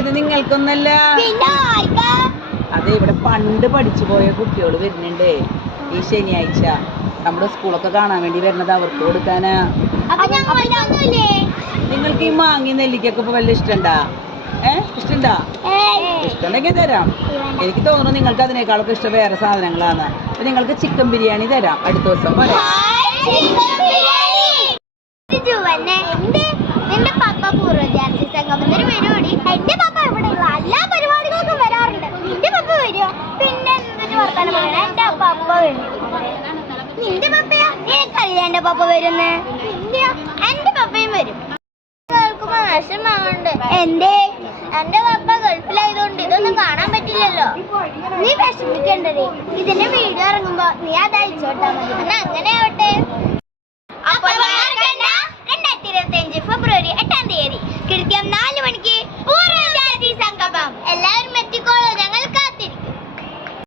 ഇത് നിങ്ങൾക്കൊന്നല്ല. പിന്നെ ആർക്കാ? അതെ ഇവിടെ പണ്ട് പഠിച്ചു പോയ കുട്ടികൾ വരുന്നുണ്ടേ ഈ ശനിയാഴ്ച. നമ്മുടെ സ്കൂളൊക്കെ കാണാൻ വേണ്ടി വരുന്നത് അവർക്ക് കൊടുക്കാനാ. നിങ്ങൾക്ക് ഈ മാങ്ങി നെല്ലിക്കൊക്കെ ഇപ്പൊ വല്ല ഇഷ്ടണ്ടാ? ഏ ഇഷ്ടണ്ടാ. ഇഷ്ടമുണ്ടെങ്കിൽ തരാം. എനിക്ക് തോന്നുന്നു നിങ്ങൾക്ക് അതിനേക്കാളൊക്കെ ഇഷ്ടം വേറെ സാധനങ്ങളാണ്. അപ്പൊ നിങ്ങൾക്ക് ചിക്കൻ ബിരിയാണി തരാം. അടുത്ത ദിവസം പറയാം പപ്പ വരും. നിന്റെ പപ്പയാ? എനിക്കറിയാം എന്റെ പപ്പ വരുന്ന്. എന്റെ പപ്പയും വരും. കേൾക്കുമ്പോ വിഷമാവണ്ട് എന്തേ? എന്റെ പപ്പ ഗൾഫിലായതുകൊണ്ട് ഇതൊന്നും കാണാൻ പറ്റില്ലല്ലോ. നീ വിഷമിക്കണ്ടേ ഇതിന്റെ വീഡിയോ ഇറങ്ങുമ്പോ നീ അത് അയച്ചോട്ടാ മതി. എന്നാ അങ്ങനെ ആവട്ടെ. അപ്പൊ രണ്ടായിരത്തി ഇരുപത്തി അഞ്ച് ഫെബ്രുവരി എട്ടാം തീയതി. കൃത്യം നാല്